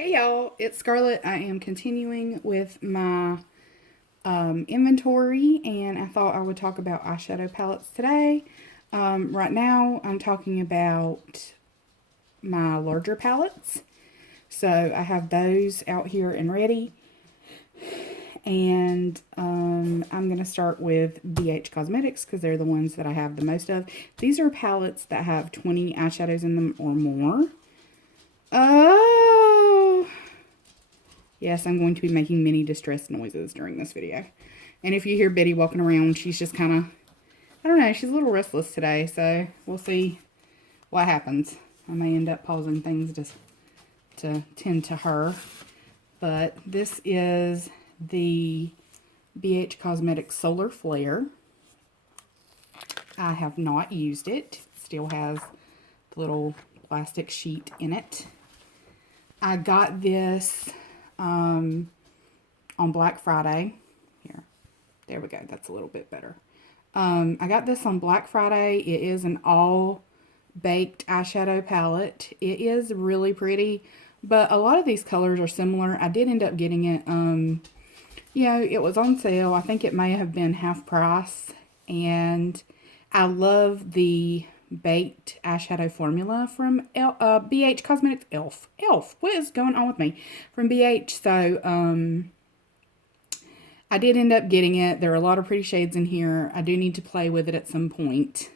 Hey y'all, it's Scarlett. I am continuing with my inventory, and I thought I would talk about eyeshadow palettes today. Right now, I'm talking about my larger palettes. So I have those out here and ready. And I'm going to start with BH Cosmetics because they're the ones that I have the most of. These are palettes that have 20 eyeshadows in them or more. Oh! Yes, I'm going to be making many distressed noises during this video. And if you hear Betty walking around, she's just kind of, I don't know, she's a little restless today. So we'll see what happens. I may end up pausing things just to tend to her. But this is the BH Cosmetics Solar Flare. I have not used it. Still has the little plastic sheet in it. I got this on Black Friday. Here, there we go. That's a little bit better. I got this on Black Friday. It is an all baked eyeshadow palette. It is really pretty, but a lot of these colors are similar. I did end up getting it. It was on sale. I think it may have been half price, and I love the baked eyeshadow formula from BH Cosmetics. Elf. What is going on with me? From BH. So, I did end up getting it. There are a lot of pretty shades in here. I do need to play with it at some point.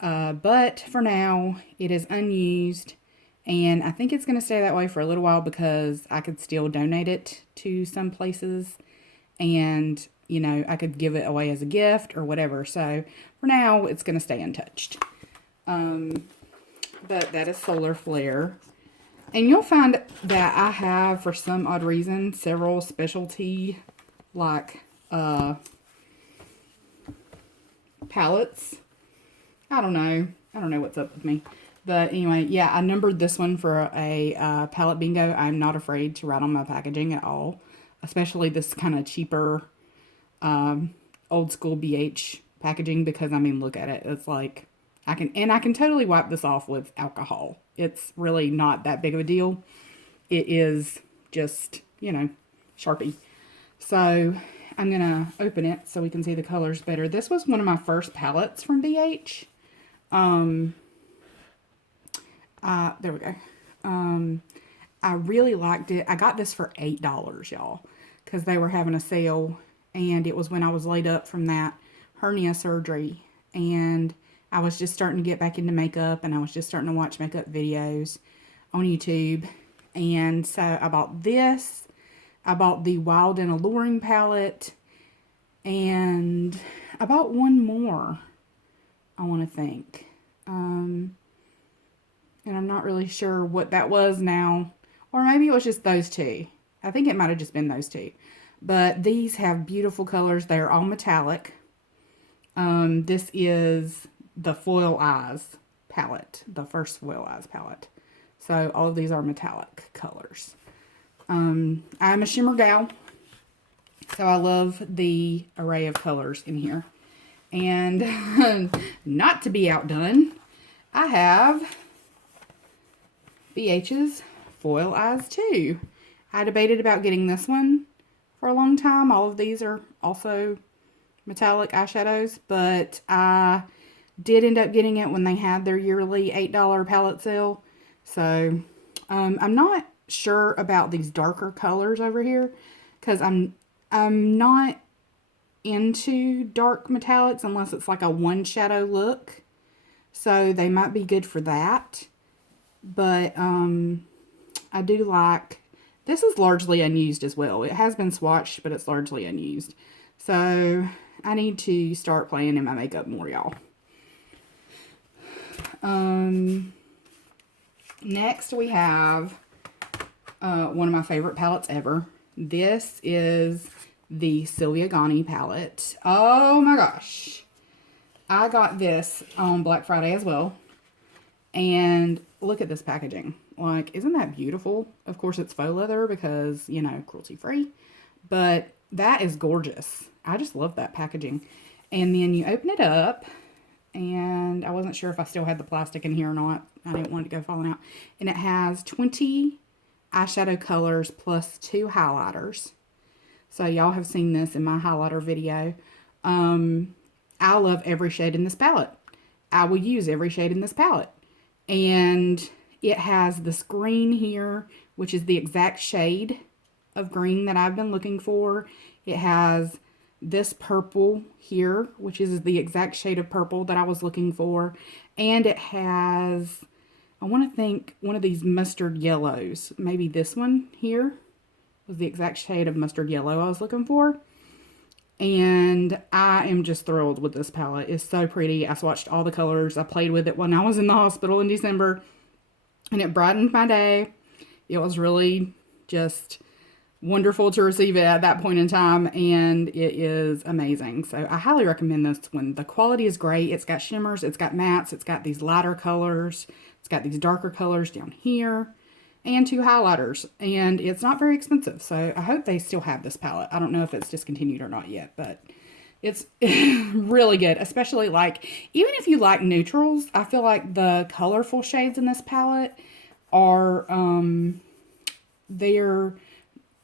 But for now, it is unused. And I think it's going to stay that way for a little while because I could still donate it to some places. And, you know, I could give it away as a gift or whatever. So, for now, it's going to stay untouched. But that is Solar Flare. And you'll find that I have, for some odd reason, several specialty, like, palettes. I don't know what's up with me. But anyway, yeah, I numbered this one for a palette bingo. I'm not afraid to write on my packaging at all. Especially this kind of cheaper, old school BH packaging, because I mean, look at it. It's like, I can totally wipe this off with alcohol. It's really not that big of a deal. It is just, Sharpie. So I'm going to open it so we can see the colors better. This was one of my first palettes from BH. There we go. I really liked it. I got this for $8, y'all, because they were having a sale, and it was when I was laid up from that hernia surgery, and I was just starting to get back into makeup, and I was just starting to watch makeup videos on YouTube, and so I bought this. I bought the Wild and Alluring palette, and I bought one more, I want to think. And I'm not really sure what that was now. Or maybe it was just those two. I think it might have just been those two. But these have beautiful colors. They're all metallic. This is the Foil Eyes palette. The first Foil Eyes palette. So all of these are metallic colors. I'm a shimmer gal. So I love the array of colors in here. And not to be outdone, I have BH's Foil Eyes 2. I debated about getting this one for a long time. All of these are also metallic eyeshadows, but I did end up getting it when they had their yearly $8 palette sale. So, I'm not sure about these darker colors over here because I'm not into dark metallics unless it's like a one shadow look. So they might be good for that. But I do like, this is largely unused as well. It has been swatched, but it's largely unused. So I need to start playing in my makeup more, y'all. Next we have one of my favorite palettes ever. This is the Silvia Ghani palette. Oh my gosh. I got this on Black Friday as well. And look at this packaging. Like, isn't that beautiful? Of course, it's faux leather because, cruelty free. But that is gorgeous. I just love that packaging. And then you open it up. And I wasn't sure if I still had the plastic in here or not. I didn't want it to go falling out. And it has 20 eyeshadow colors plus 2 highlighters. So y'all have seen this in my highlighter video. I love every shade in this palette. I will use every shade in this palette. And it has this green here, which is the exact shade of green that I've been looking for. It has this purple here, which is the exact shade of purple that I was looking for. And it has, I want to think, one of these mustard yellows. Maybe this one here was the exact shade of mustard yellow I was looking for. And I am just thrilled with this palette. It's so pretty. I swatched all the colors. I played with it when I was in the hospital in December. And it brightened my day. It was really just wonderful to receive it at that point in time. And it is amazing. So I highly recommend this one. The quality is great. It's got shimmers. It's got mattes. It's got these lighter colors. It's got these darker colors down here. And 2 highlighters, and it's not very expensive, so I hope they still have this palette. I don't know if it's discontinued or not yet, but it's really good, especially like, even if you like neutrals, I feel like the colorful shades in this palette are, they're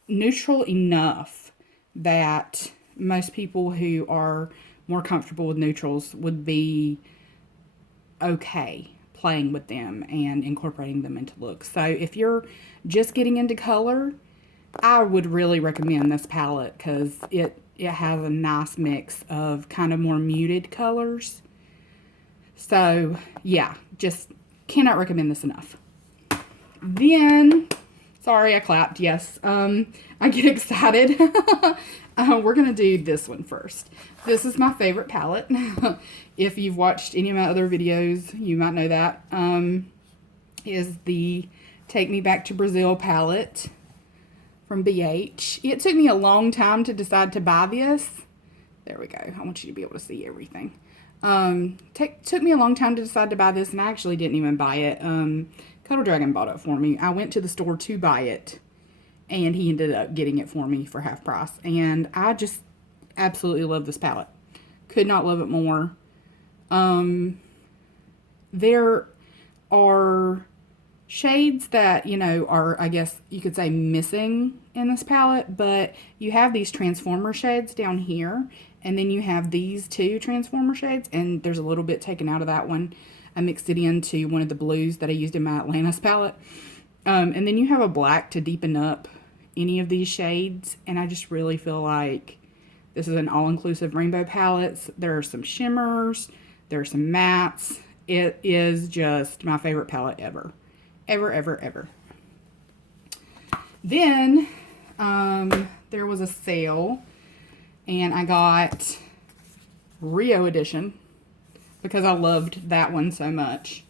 neutral enough that most people who are more comfortable with neutrals would be okay playing with them and incorporating them into looks. So if you're just getting into color, I would really recommend this palette because it has a nice mix of kind of more muted colors. So yeah, just cannot recommend this enough. Then, sorry I clapped, yes, I get excited. We're going to do this one first. This is my favorite palette. If you've watched any of my other videos, you might know that. Is the Take Me Back to Brazil palette from BH. It took me a long time to decide to buy this. There we go. I want you to be able to see everything. Took me a long time to decide to buy this, and I actually didn't even buy it. Cuddle Dragon bought it for me. I went to the store to buy it, and he ended up getting it for me for half price. And I just absolutely love this palette. Could not love it more. There are shades that, you know, are, I guess you could say, missing in this palette, but you have these transformer shades down here, and then you have these 2 transformer shades, and there's a little bit taken out of that one. I mixed it into one of the blues that I used in my Atlantis palette. And then you have a black to deepen up any of these shades, and I just really feel like this is an all-inclusive rainbow palette. There are some shimmers, there are some mattes. It is just my favorite palette ever. Ever, ever, ever. Then, there was a sale, and I got Rio Edition because I loved that one so much.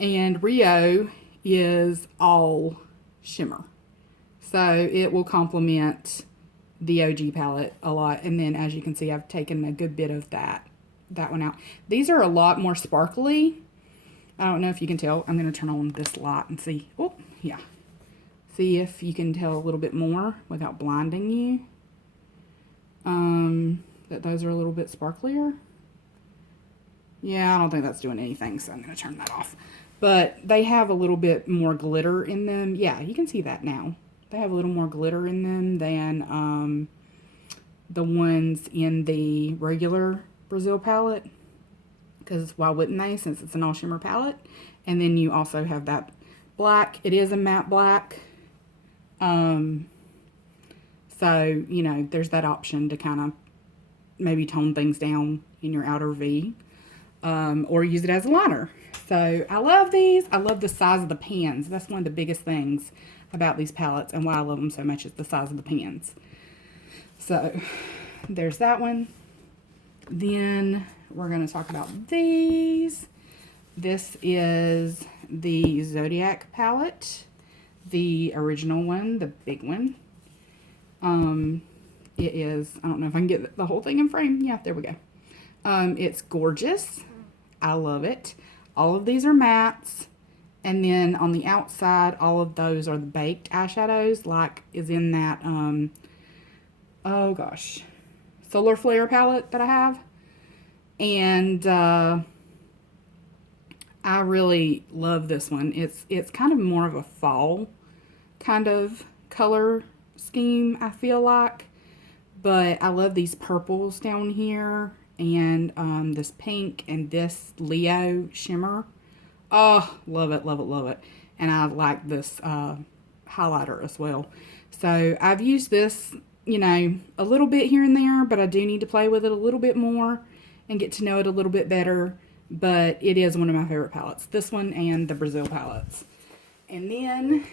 And Rio is all shimmer. So it will complement the OG palette a lot. And then, as you can see, I've taken a good bit of that one out. These are a lot more sparkly. I don't know if you can tell. I'm going to turn on this light and see. Oh, yeah. See if you can tell a little bit more without blinding you. That those are a little bit sparklier. Yeah, I don't think that's doing anything, so I'm going to turn that off. But they have a little bit more glitter in them. Yeah, you can see that now. They have a little more glitter in them than the ones in the regular Brazil palette. Because why wouldn't they, since it's an all shimmer palette? And then you also have that black. It is a matte black. So, you know, there's that option to kind of maybe tone things down in your outer V. Or use it as a liner. So I love these. I love the size of the pans. That's one of the biggest things about these palettes and why I love them so much is the size of the pans. So there's that one. Then we're going to talk about these. This is the Zodiac palette. The original one, the big one. It is, I don't know if I can get the whole thing in frame. Yeah, there we go. It's gorgeous. I love it. All of these are mattes. And then on the outside, all of those are the baked eyeshadows, like is in that, oh gosh, Solar Flare palette that I have. And I really love this one. It's kind of more of a fall kind of color scheme, I feel like. But I love these purples down here, and this pink, and this Leo shimmer. Oh, love it, love it, love it. And I like this highlighter as well. So I've used this, you know, a little bit here and there, but I do need to play with it a little bit more and get to know it a little bit better. But it is one of my favorite palettes. This one and the Brazil palettes. And then,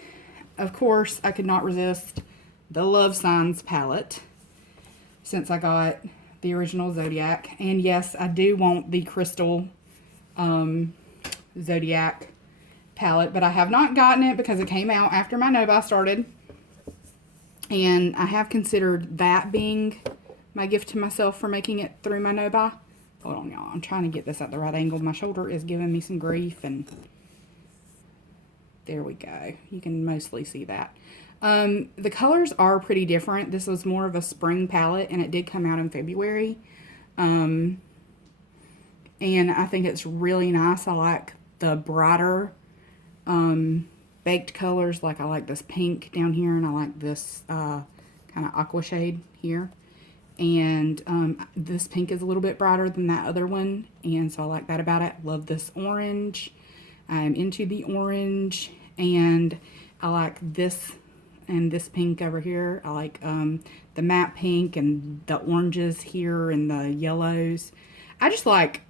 of course, I could not resist the Love Signs palette since I got the original Zodiac. And yes, I do want the Crystal Zodiac palette, but I have not gotten it because it came out after my no-buy started. And I have considered that being my gift to myself for making it through my no-buy. Hold on, y'all. I'm trying to get this at the right angle. My shoulder is giving me some grief, and there we go. You can mostly see that. The colors are pretty different. This was more of a spring palette, and it did come out in February. And I think it's really nice. I like the brighter baked colors. Like I like this pink down here, and I like this kind of aqua shade here. And this pink is a little bit brighter than that other one, and so I like that about it. Love this orange. I'm into the orange, and I like this and this pink over here. I like the matte pink and the oranges here and the yellows. I just like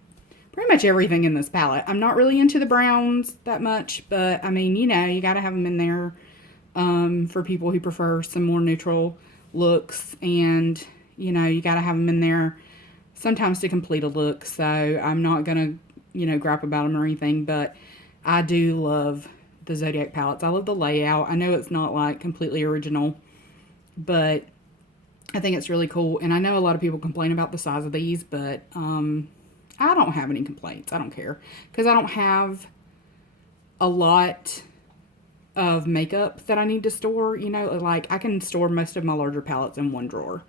pretty much everything in this palette. I'm not really into the browns that much, but I mean, you know, you got to have them in there for people who prefer some more neutral looks, and you know, you got to have them in there sometimes to complete a look. So I'm not going to, you know, gripe about them or anything, but I do love the Zodiac palettes. I love the layout. I know it's not like completely original, but I think it's really cool. And I know a lot of people complain about the size of these, but I don't have any complaints. I don't care, because I don't have a lot of makeup that I need to store. You know, like I can store most of my larger palettes in one drawer,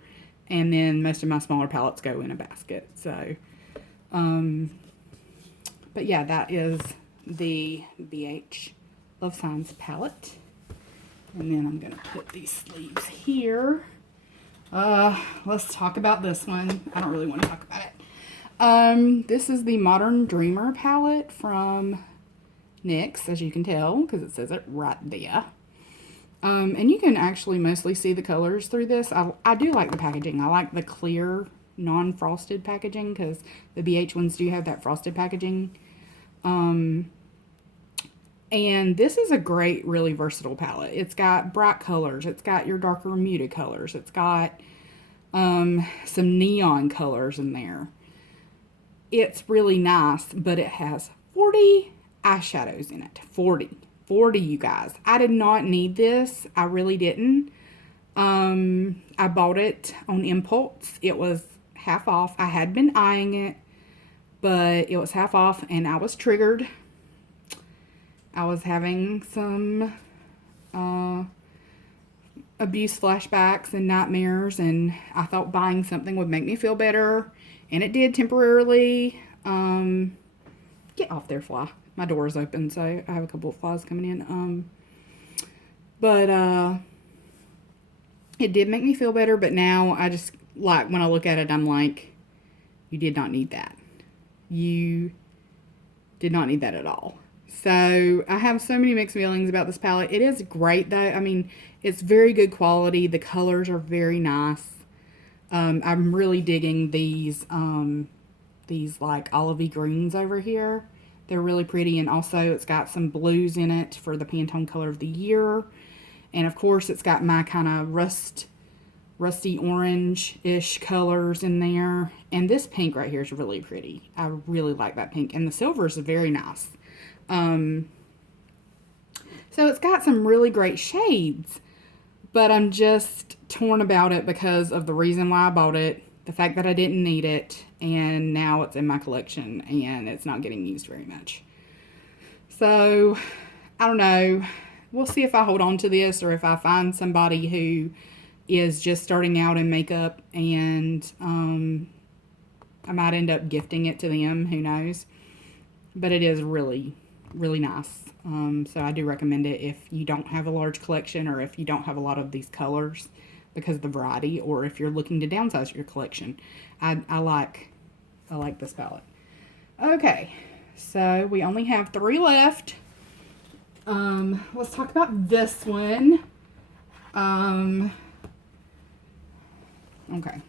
and then most of my smaller palettes go in a basket. So, but yeah, that is the BH Love Signs palette. And then I'm going to put these sleeves here. Let's talk about this one. I don't really want to talk about it. This is the Modern Dreamer palette from NYX, as you can tell, because it says it right there. And you can actually mostly see the colors through this. I do like the packaging. I like the clear, non-frosted packaging, because the BH ones do have that frosted packaging. And this is a great, really versatile palette. It's got bright colors. It's got your darker, muted colors. It's got some neon colors in there. It's really nice, but it has 40 eyeshadows in it. 40, you guys. I did not need this. I really didn't. I bought it on impulse. It was half off. I had been eyeing it, but it was half off, and I was triggered. I was having some abuse flashbacks and nightmares, and I thought buying something would make me feel better, and it did temporarily. Get off there, fly. My door is open, so I have a couple of flies coming in. But it did make me feel better, but now I just, like, when I look at it, I'm like, you did not need that. You did not need that at all. So I have so many mixed feelings about this palette. It is great, though. I mean, it's very good quality. The colors are very nice. I'm really digging these like olivey greens over here. They're really pretty, and also it's got some blues in it for the Pantone color of the year. And of course, it's got my kind of rusty orange-ish colors in there. And this pink right here is really pretty. I really like that pink. And the silver is very nice. So it's got some really great shades, but I'm just torn about it because of the reason why I bought it, the fact that I didn't need it, and now it's in my collection and it's not getting used very much. So I don't know. We'll see if I hold on to this, or if I find somebody who is just starting out in makeup, and I might end up gifting it to them. Who knows? But it is really, really nice. So I do recommend it if you don't have a large collection or if you don't have a lot of these colors because of the variety, or if you're looking to downsize your collection. I like this palette. Okay, so we only have 3 left. Let's talk about this one. Okay.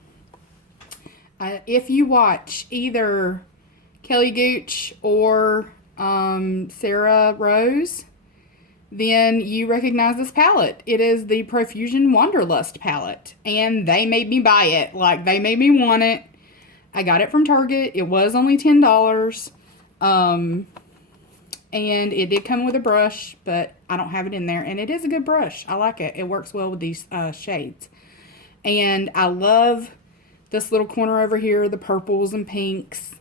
If you watch either Kelly Gooch or Sarah Rose, then you recognize this palette. It is the Profusion Wanderlust palette, and they made me buy it. Like, they made me want it. I got it from Target. It was only $10. And it did come with a brush, but I don't have it in there. And it is a good brush. I like it. It works well with these shades. And I love this little corner over here, the purples and pinks.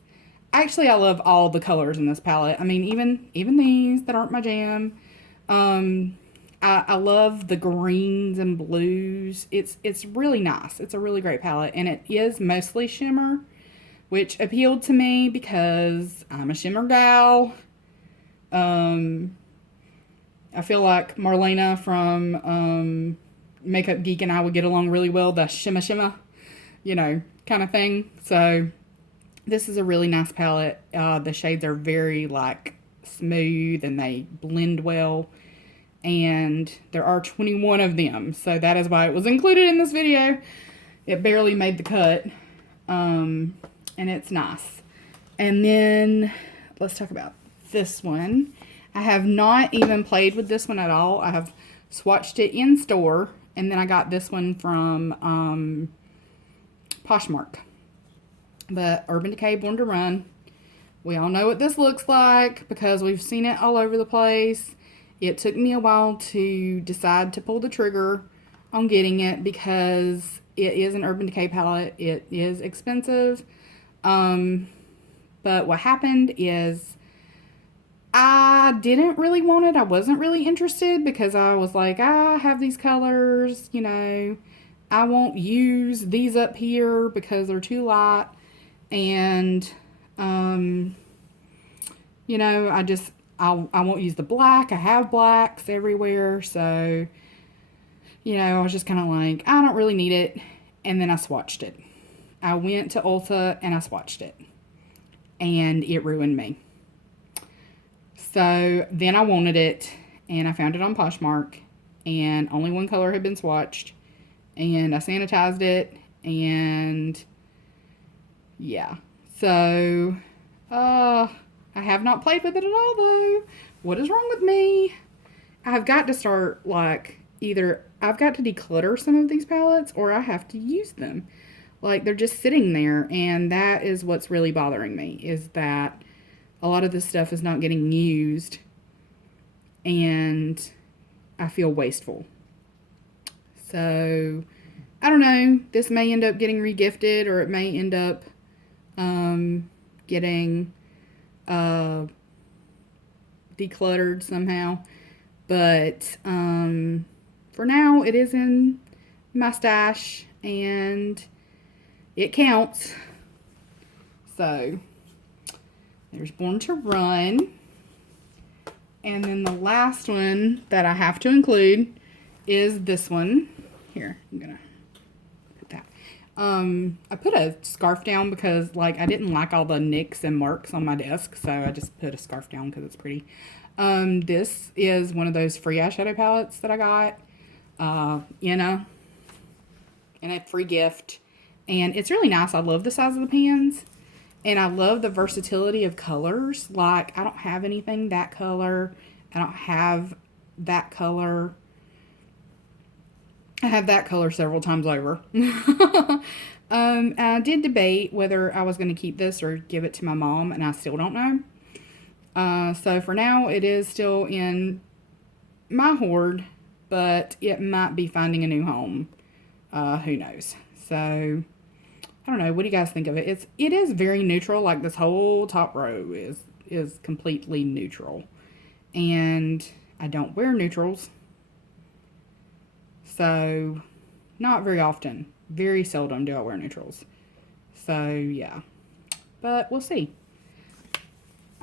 Actually, I love all the colors in this palette. I mean, even these that aren't my jam. I love the greens and blues. It's really nice. It's a really great palette. And it is mostly shimmer, which appealed to me because I'm a shimmer gal. I feel like Marlena from Makeup Geek and I would get along really well. The shimmer, you know, kind of thing. So this is a really nice palette. The shades are very like smooth and they blend well. And there are 21 of them. So that is why it was included in this video. It barely made the cut. And it's nice. And then let's talk about this one. I have not even played with this one at all. I have swatched it in store, and then I got this one from Poshmark. But Urban Decay Born to Run. We all know what this looks like because we've seen it all over the place. It took me a while to decide to pull the trigger on getting it because it is an Urban Decay palette. It is expensive. But what happened is I didn't really want it. I wasn't really interested because I was like, I have these colors, you know, I won't use these up here because they're too light. And, you know, I won't use the black. I have blacks everywhere. So, you know, I was just kind of like, I don't really need it. And then I swatched it. I went to Ulta and I swatched it. And it ruined me. So then I wanted it, and I found it on Poshmark, and only one color had been swatched, and I sanitized it, and yeah. So, I have not played with it at all, though. What is wrong with me? I've got to start, like, either I've got to declutter some of these palettes, or I have to use them. Like, they're just sitting there, and that is what's really bothering me, is that a lot of this stuff is not getting used, and I feel wasteful. So, I don't know. This may end up getting regifted, or it may end up getting decluttered somehow. But for now, it is in my stash, and it counts. So there's Born to Run. And then the last one that I have to include is this one. Here, I'm going to put that. I put a scarf down because, like, I didn't like all the nicks and marks on my desk. So I just put a scarf down because it's pretty. This is one of those free eyeshadow palettes that I got in a free gift. And it's really nice. I love the size of the pans. And I love the versatility of colors. Like, I don't have anything that color. I don't have that color. I have that color several times over. I did debate whether I was going to keep this or give it to my mom, and I still don't know. So for now, it is still in my hoard, but it might be finding a new home. Who knows? So I don't know. What do you guys think of it? It is very neutral. Like, this whole top row is completely neutral. And I don't wear neutrals. So, not very often. Very seldom do I wear neutrals. So, yeah. But we'll see.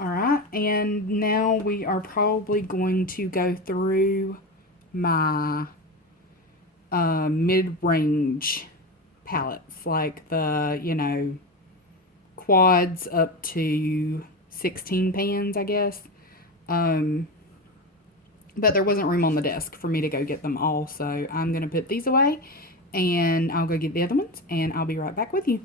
Alright, and now we are probably going to go through my mid-range palettes, like the, you know, quads up to 16 pans, I guess. But there wasn't room on the desk for me to go get them all, so I'm going to put these away, and I'll go get the other ones, and I'll be right back with you.